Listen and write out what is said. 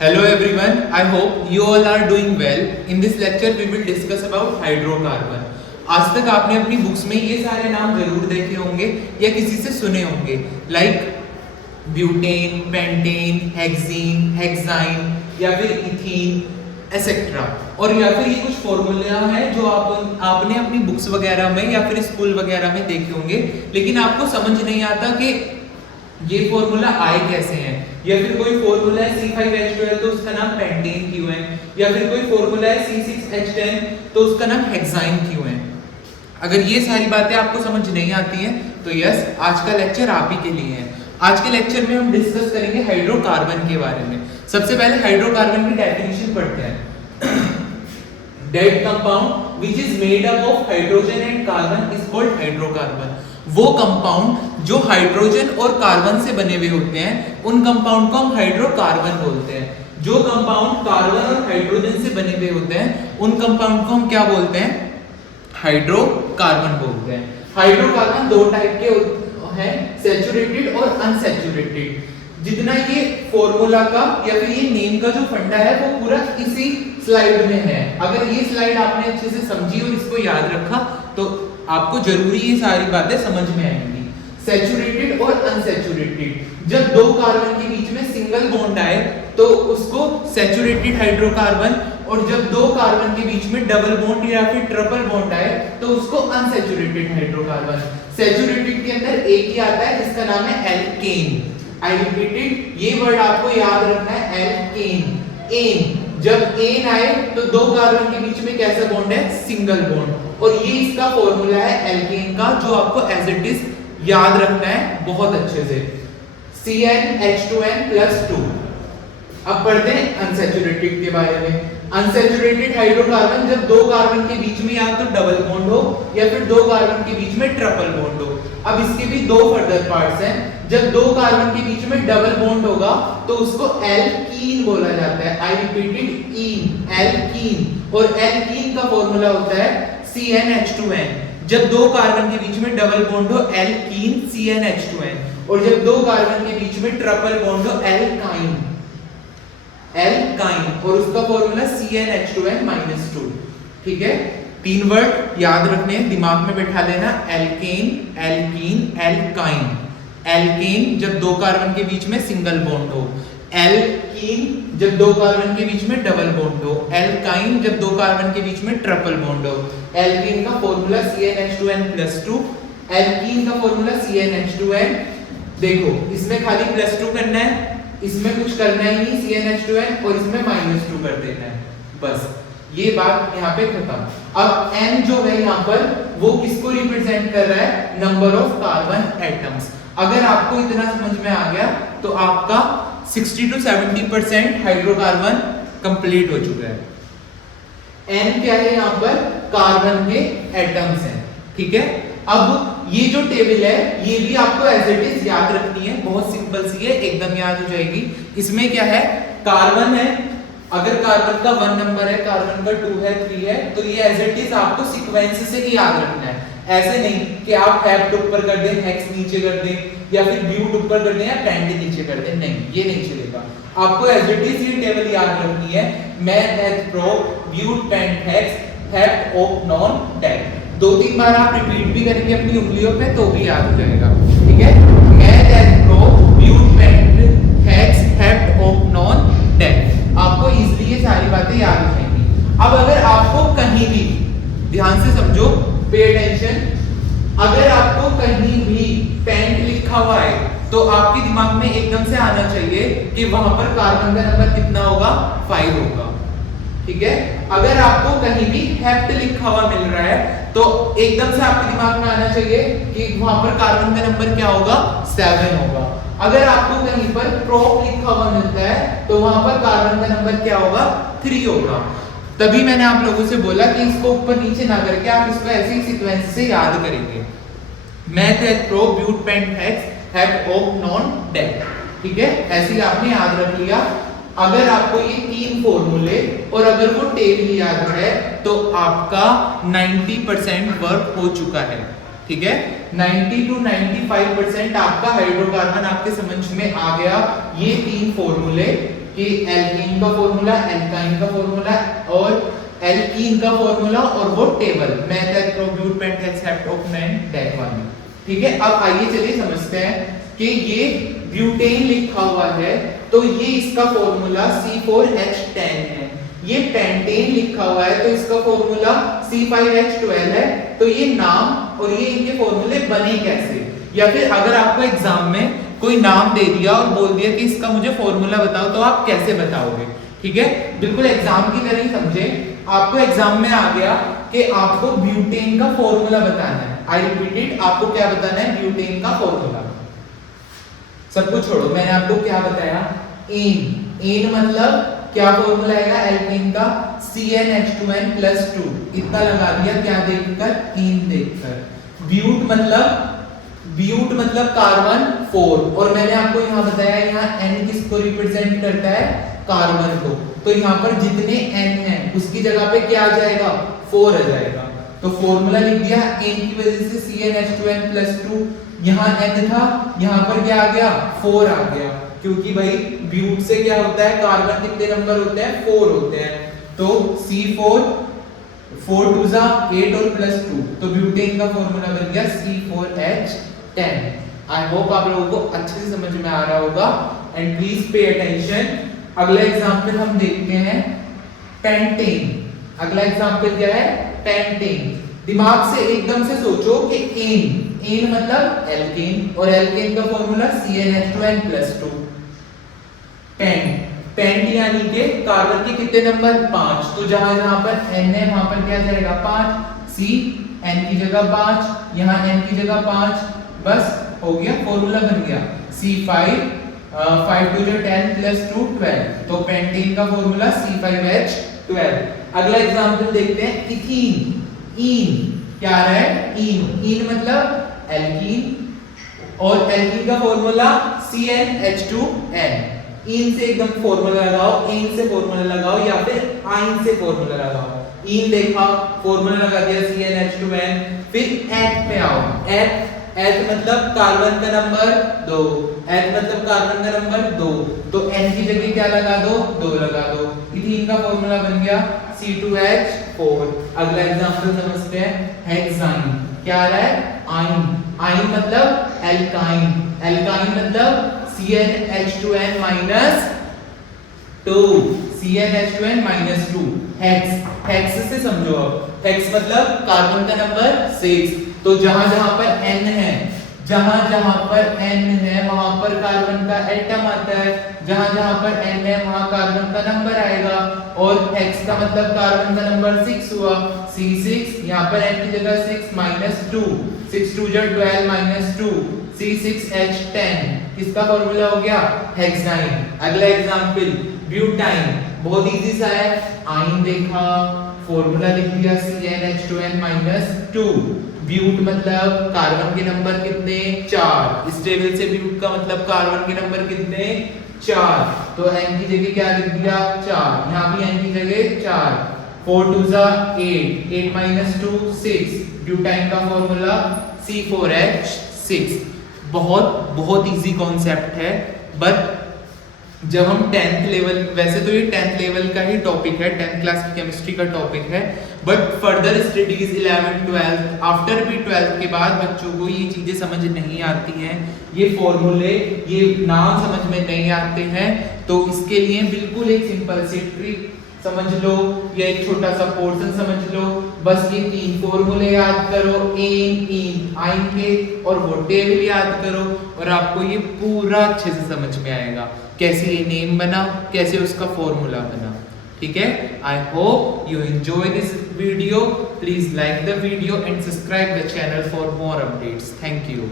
Hello everyone, I hope you all are doing well. In this lecture we will discuss about hydrocarbon. आज तक आपने अपनी books में ये सारे नाम जरूर देखे होंगे या किसी से सुने होंगे, like butane, pentane, hexene, hexyne या फिर इथीन एसेट्रा। और या फिर ये कुछ फॉर्मूला हैं जो आपने अपनी बुक्स वगैरह में या फिर स्कूल वगैरह में देखे होंगे, लेकिन आपको समझ नहीं आता कि ये फॉर्मूला आए कैसे हैं। या फिर कोई फॉर्मूला है C5H12 तो उसका नाम पेंटेन क्यों है, या फिर कोई फॉर्मूला है C6H10 तो उसका नाम हेक्साइन क्यों है। अगर ये सारी बातें आपको समझ नहीं आती हैं तो यस, आज का लेक्चर आप ही के लिए है। आज के लेक्चर में हम डिस्कस करेंगे हाइड्रोकार्बन के बारे में। सबसे पहले हाइड्रोकार्बन की डेफिनेशन पढ़ते हैं। Dead compound which is made up of hydrogen and carbon is called hydrocarbon. वो कंपाउंड जो हाइड्रोजन और कार्बन से बने हुए होते हैं उन कंपाउंड को हम हाइड्रोकार्बन बोलते हैं। जो कंपाउंड कार्बन और हाइड्रोजन से बने हुए होते हैं उन कंपाउंड को हम क्या बोलते हैं? हाइड्रोकार्बन बोलते हैं। हाइड्रोकार्बन दो टाइप के हैं, सैचुरेटेड और अनसैचुरेटेड। जितना ये फॉर्मूला का या फिर ये नेम का जो फंडा है वो पूरा इसी स्लाइड में है। अगर ये स्लाइड आपने अच्छे से समझी और इसको याद रखा तो आपको जरूरी ये सारी बातें समझ में आएंगी। सैचुरेटेड और अनसैचुरेटेड, जब दो कार्बन के बीच में सिंगल बॉन्ड आए तो उसको सैचुरेटेड हाइड्रोकार्बन, और जब दो कार्बन के बीच में डबल बॉन्ड या फिर ट्रिपल बॉन्ड आए तो उसको अनसैचुरेटेड हाइड्रोकार्बन। सैचुरेटेड के अंदर एक ही आता है जिसका नाम है एल्केन। आई रिपीटेड, ये वर्ड आपको याद रखना है, एल्केन। एन, जब एन आए तो दो कार्बन के बीच में कैसा बॉन्ड है? Single bond. और ये इसका फॉर्मूला है एल्केन का, जो आपको एज इट इज याद रखना है बहुत अच्छे से, CnH2n+2। अब पढ़ते हैं अनसैचुरेटेड के बारे में। अनसैचुरेटेड हाइड्रोकार्बन जब दो कार्बन के बीच में या तो डबल बॉन्ड हो या फिर दो कार्बन के बीच में ट्रिपल बॉन्ड हो। अब इसके भी दो फर्दर पार्ट्स हैं। जब दो कार्बन के बीच में डबल बॉन्ड होगा तो उसको एल्कीन बोला जाता है। I repeated, in, alkene. और एल्कीन का फॉर्मूला होता है CnH2n। जब दो कार्बन के बीच में डबल बॉन्ड हो एल्कीन, CnH2n। और जब दो कार्बन के बीच में ट्रिपल बॉन्ड हो एल्काइन, एल्काइन। और उसका फॉर्मूला CnH2n-2। ठीक है, तीन वर्ड याद रखने हैं, दिमाग में बैठा लेना, एल्केन, एल्कीन, एल्काइन। एल्केन जब दो कार्बन के बीच में सिंगल बॉन्ड हो, एल्कीन जब दो कार्बन के बीच में डबल बॉन्ड हो, एल्काइन जब दो कार्बन के बीच में ट्रिपल बॉन्ड हो। एल्कीन का फॉर्मूला CnH2n+2, एल्कीन का फॉर्मूला CnH2n। देखो, इसमें खाली +2 करना है, इसमें कुछ करना ही नहीं, CnH2n, और इसमें -2 कर देना है, बस। ये बात यहाँ पे खत्म। अब n जो है यहाँ पर वो किसको रिप्रेजेंट कर रहा है? Number of carbon atoms. अगर आपको इतना समझ में आ गया तो आपका 60 to 70% हाइड्रोकार्बन कंप्लीट हो चुका है। n क्या है? यहाँ पर कार्बन के एटम्स हैं। ठीक है, अब ये जो टेबल है ये भी आपको एज इट इज याद रखनी है, बहुत सिंपल सी है, एकदम याद हो जाएगी। इसमें क्या है? कार्बन है, अगर कार्बन का 1 नंबर है, कार्बन का 2 है, 3 है, तो ये एज इट इज आपको सीक्वेंस से ही याद रखना है। ऐसे नहीं कि आप हेप्ट ऊपर कर दें, हेक्स नीचे कर दें, या फिर ब्यूट ऊपर कर दें या पेंट नीचे कर दें, नहीं, ये नहीं चलेगा। आपको एज इट इज ये टेबल याद रखनी है, meth, eth, prop, but, pent, hex, hept, oct, non, dec. 2-3 बार आप रिपीट भी करेंगे अपनी उंगलियों पे तो भी याद हो जाएगा। ठीक है, meth, eth, prop, but, pent, hex, hept, oct, non, dec. आपको इजीली ये सारी बातें याद हो जाएंगी। अब अगर आपको कहीं भी, ध्यान से समझो, पे अटेंशन, अगर आपको कहीं भी पेंट लिखा हुआ है तो आपके दिमाग में एकदम से आना चाहिए कि वहां पर कार्बन का नंबर कितना होगा? 5 होगा। ठीक है, अगर आपको कहीं भी हेप्ट लिखा हुआ मिल रहा है तो एकदम से आपके दिमाग में आना चाहिए कि वहां पर कार्बन का नंबर क्या होगा? 7 होगा। अगर आपको कहीं पर प्रोप लिखा हुआ मिलता है तो वहां पर कार्बन का नंबर क्या होगा? 3 होगा। तभी मैंने आप लोगों से बोला कि इसको ऊपर नीचे ना करके आप इसको ऐसे ही सीक्वेंस से याद करेंगे, meth, eth, prop, but, pent, hex, hept, oct, non, dec. ठीक है, ऐसे ही आपने याद रख लिया। अगर आपको ये 3 फॉर्मूले और अगर वो टेबल याद है तो आपका 90% वर्क हो चुका है। ठीक है, 90 to 95% आपका हाइड्रोकार्बन आपके समझ में आ गया। ये 3 फॉर्मूले कि एल्केन का फॉर्मूला, एल्काइन का फॉर्मूला और एल्कीन का फॉर्मूला और वो टेबल मेथ एट्रोब्यूट पेंटेन सेप्टोक्टेन डेट वाली। ठीक है, अब आइए चलिए समझते हैं कि ये ब्यूटेन लिखा हुआ है तो ये इसका फॉर्मूला C4H10 है। ये पेंटेन लिखा हुआ है तो इसका फॉर्मूला C5H12 है। तो ये नाम और ये इनके फॉर्मूले बने कैसे, या फिर अगर आपको एग्जाम में कोई नाम दे दिया और बोल दिया कि इसका मुझे फॉर्मूला बताओ तो आप कैसे बताओगे। ठीक है, बिल्कुल एग्जाम की तरह ही समझे। आपको एग्जाम में आ गया कि आपको ब्यूटेन का फॉर्मूला बताना है। आई रिपीट इट, आपको क्या बताना है? ब्यूटेन का फॉर्मूला। सब कुछ छोड़ो, मैंने आपको क्या बताया? एन मतलब क्या फॉर्मूला आएगा एल्केन का? CnH2n+2। इतना लगा दिया, क्या देखकर? एन देखकर। ब्यूट मतलब कार्बन 4, और मैंने आपको यहाँ बताया यहाँ n किसको रिप्रेजेंट करता है? कार्बन को। तो यहाँ पर जितने n हैं उसकी जगह पे क्या आ जाएगा? 4 आ जाएगा। तो फॉर्मूला लिख दिया, n की वजह से CnH2n+2। यहाँ n था, यहाँ पर क्या आ गया? 4 आ गया, क्योंकि भाई ब्यूट से क्या होता है? कार्बन कितने नंबर होते हैं? 4 होते हैं। तो C4 4 2 8 और +2, तो ब्यूटेन का फॉर्मूला बन गया C4H10। आई होप आप लोगों को अच्छे से समझ में आ रहा होगा एंड प्लीज पे अटेंशन। अगला एग्जांपल हम देखते हैं पेंटेन। अगला एग्जांपल क्या है? पेंटेन। दिमाग से एकदम से सोचो कि एन मतलब एल्केन, और एल्केन का फॉर्मूला CnH2n+2। पेंट यानी के कार्बन के कितने नंबर? 5। तो जहां जहां पर n है वहां पर क्या जाएगा? 5। C n की जगह 5, यहाँ n की जगह 5, बस हो गया, फॉर्मूला बन गया C5 5 2 10 +2 12। तो पेंटेन का फॉर्मूला C5H12। अगला एग्जांपल देखते हैं इथीन। इन क्या आ रहा है? इन मतलब एल्कीन, और एल्कीन का फॉर्मूला CnH2n। इन से एकदम फॉर्मूला लगाओ, एन से फॉर्मूला लगाओ, या फिर आइन से फॉर्मूला लगाओ। इन देखा, फॉर्मूला लगा दिया CnH2n। फिर एथ पे आओ। एथ मतलब कार्बन का नंबर 2। एथ मतलब कार्बन का नंबर 2, तो n की जगह क्या लगा दो? 2 लगा दो। इथीन का फॉर्मूला बन गया C2H4। अगला एग्जांपल समझते हैं हेक्साइन। क्या आ रहा है? आइन। आइन मतलब एल्काइन। एल्काइन मतलब CnH2n-2। CnH2n-2। हेक्स से समझो अब। हेक्स मतलब कार्बन का नंबर 6। तो जहां जहां पर n है, वहां पर कार्बन का एटम आता है। जहां जहां पर n है वहां कार्बन का नंबर आएगा, और हेक्स का मतलब कार्बन का नंबर 6 हुआ। C6, यहाँ पर n की जगह 6 -2, 6 2 12 -2, C6H10। किसका फॉर्मूला हो गया? हेक्साइन। अगला एग्जांपल ब्यूटाइन। बहुत इजी सा है। आइन देखा, फॉर्मूला लिख दिया CnH2n-2। ब्यूट मतलब कार्बन के नंबर कितने? 4। इस टेबल से ब्यूट का मतलब कार्बन के नंबर कितने? 4। तो n की जगह क्या लिख दिया? 4। यहाँ भी n की जगह 4। 4 2 8, 8 -2 6। ब्यूटाइन का फॉर्मूला C4H6। बहुत इजी कॉन्सेप्ट है, बट जब हम 10th लेवल, वैसे तो ये 10th लेवल का ही टॉपिक है, 10th क्लास की केमिस्ट्री का टॉपिक है, but further studies 11th 12th after भी 12th के बाद बच्चों को ये चीजें समझ नहीं आती हैं, ये फॉर्मूले, ये नाम समझ में नहीं आते हैं। तो इसके लिए बिल्कुल एक सिंपल सी ट्रिक समझ लो, या एक छोटा सा पोर्शन समझ लो। बस ये 3 फॉर्मूले याद करो, इन आइन के, और वो टेबल याद करो, और आपको ये पूरा अच्छे से समझ में आएगा कैसे ये नेम बना, कैसे उसका फॉर्मूला बना। ठीक है, I hope you enjoy this video. Please like the video and subscribe the channel for more updates. Thank you.